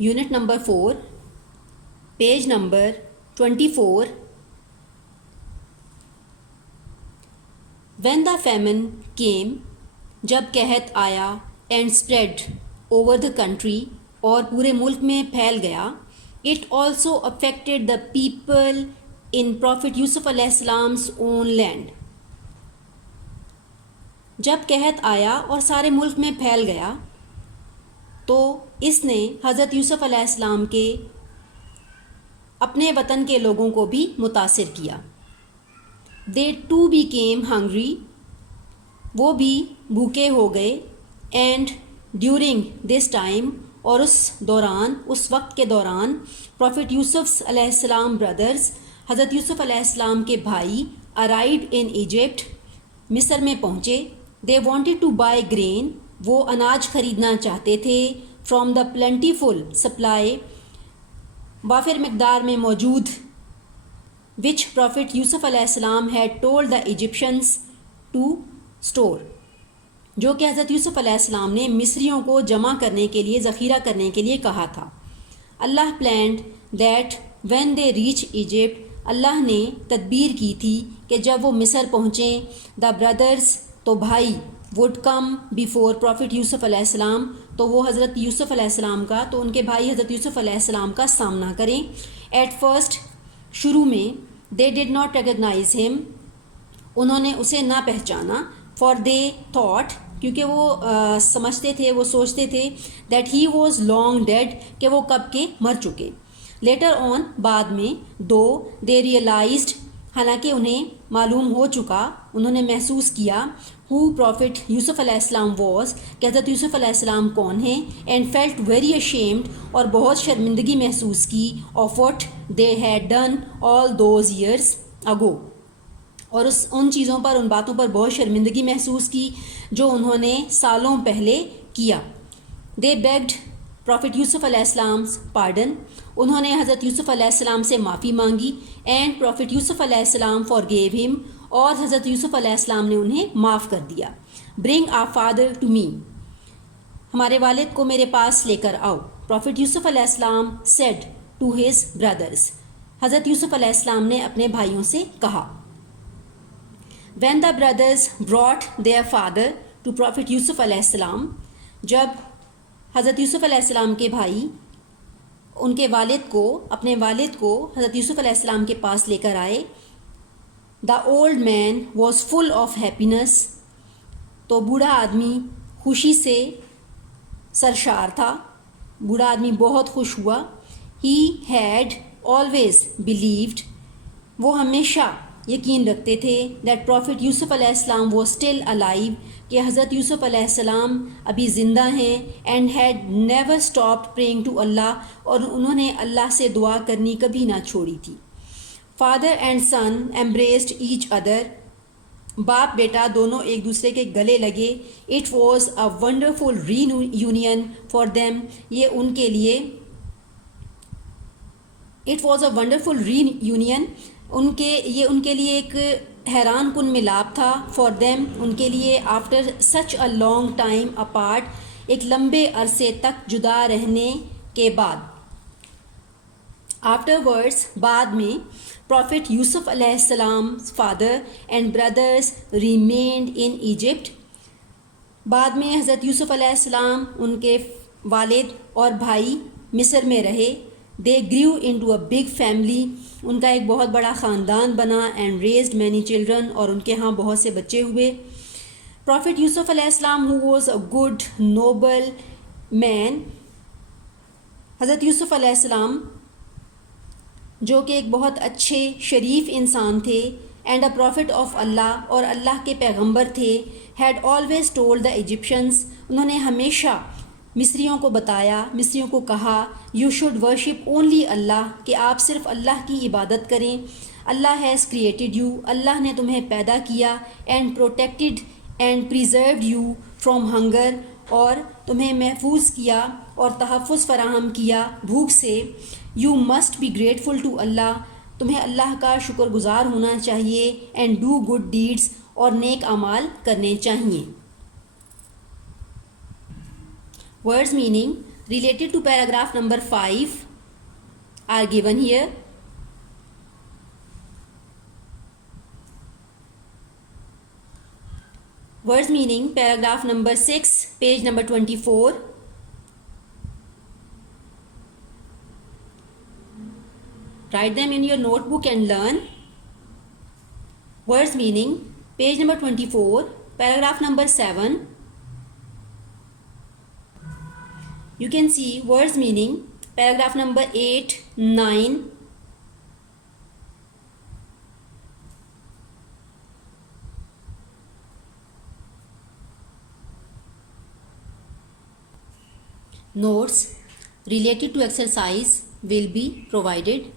Unit number 4, page number 24. When the famine came, جب قحط آیا and spread over the country اور پورے ملک میں پھیل گیا, it also affected the people in Prophet Yusuf علیہ السلام's own land. جب قحط آیا اور سارے ملک میں پھیل گیا تو اس نے حضرت یوسف علیہ السلام کے اپنے وطن کے لوگوں کو بھی متاثر کیا. They too became hungry, وہ بھی بھوکے ہو گئے. And during this time, اور اس وقت کے دوران پروفٹ یوسف علیہ السلام بردرز, حضرت یوسف علیہ السلام کے بھائی, arrived in Egypt, مصر میں پہنچے. They wanted to buy grain, وہ اناج خریدنا چاہتے تھے. From the plentiful supply, وافر مقدار میں موجود, which Prophet Yusuf علیہ السلام had told the Egyptians to store, جو کہ حضرت یوسف علیہ السلام نے مصریوں کو جمع کرنے کے لیے, ذخیرہ کرنے کے لیے کہا تھا. اللہ planned that when they reach Egypt, اللہ نے تدبیر کی تھی کہ جب وہ مصر پہنچیں, the brothers, تو بھائی, would come before Prophet یوسف علیہ السلام, تو وہ حضرت یوسف علیہ السلام کا, تو ان کے بھائی حضرت یوسف علیہ السلام کا سامنا کریں. At first, شروع میں, they did not recognize him, انہوں نے اسے نہ پہچانا. For they thought, کیونکہ وہ سمجھتے تھے, وہ سوچتے تھے, that he was long dead, کہ وہ کب کے مر چکے. Later on, بعد میں, though they realized, حالانکہ انہیں معلوم ہو چکا, انہوں نے محسوس کیا, who Prophet یوسف علیہ السلام was, کہ حضرت یوسف علیہ السلام کون ہیں. And felt very ashamed, اور بہت شرمندگی محسوس کی, of what they had done all those years ago, اور ان چیزوں پر, ان باتوں پر بہت شرمندگی محسوس کی جو انہوں نے سالوں پہلے کیا. They begged Prophet یوسف علیہ السلام pardon, انہوں نے حضرت یوسف علیہ السلام سے معافی مانگی. And Prophet یوسف علیہ السلام forgave him, اور حضرت یوسف علیہ السلام نے انہیں معاف کر دیا. Bring our father to me, ہمارے والد کو میرے پاس لے کر آؤ. Prophet یوسف علیہ السلام said to his brothers, حضرت یوسف علیہ السلام نے اپنے بھائیوں سے کہا. When the brothers brought their father to Prophet یوسف علیہ السلام, جب حضرت یوسف علیہ السلام کے بھائی ان کے والد کو, اپنے والد کو حضرت یوسف علیہ السلام کے پاس لے کر آئے, the old man was full of happiness, تو بوڑھا آدمی خوشی سے سرشار تھا, بوڑھا آدمی بہت خوش ہوا. He had always believed, وہ ہمیشہ یقین رکھتے تھے, that Prophet یوسف علیہ السلام was still alive, کہ حضرت یوسف علیہ السلام ابھی زندہ ہیں. And had never stopped praying to Allah, اور انہوں نے اللہ سے دعا کرنی کبھی نہ چھوڑی تھی. Father and son embraced each other, باپ بیٹا دونوں ایک دوسرے کے گلے لگے. It was a wonderful reunion for them, یہ ان کے لیے, it was a wonderful reunion, یہ ان کے لیے ایک حیران کن ملاپ تھا. For them, ان کے لیے, after such a long time apart, ایک لمبے عرصے تک جدا رہنے کے بعد. Afterwards, بعد میں, Prophet یوسف علیہ السلام father and brothers remained in Egypt, بعد میں حضرت یوسف علیہ السلام, ان کے والد اور بھائی مصر میں رہے. They grew into a big family, ان کا ایک بہت بڑا خاندان بنا. And raised many children, اور ان کے ہاں بہت سے بچے ہوئے. Prophet یوسف علیہ السلام, who was a good, noble man, حضرت یوسف علیہ السلام جو کہ ایک بہت اچھے شریف انسان تھے. And a prophet of Allah, اور اللہ کے پیغمبر تھے. Had always told the Egyptians, انہوں نے ہمیشہ مصریوں کو بتایا, مصریوں کو کہا, you should worship only Allah, کہ آپ صرف اللہ کی عبادت کریں. Allah has created you, اللہ نے تمہیں پیدا کیا. And protected and preserved you from hunger, اور تمہیں محفوظ کیا اور تحفظ فراہم کیا بھوک سے. You must be grateful to Allah, تمہیں اللہ کا شکر گزار ہونا چاہیے. And do good deeds, اور نیک اعمال کرنے چاہیے. Words meaning, related to paragraph number 5 are given here. Words meaning, paragraph number 6, page number 24. Write them in your notebook and learn. Words meaning, page number 24, paragraph number 7. You can see words meaning, paragraph number 8, 9. Notes related to exercise will be provided.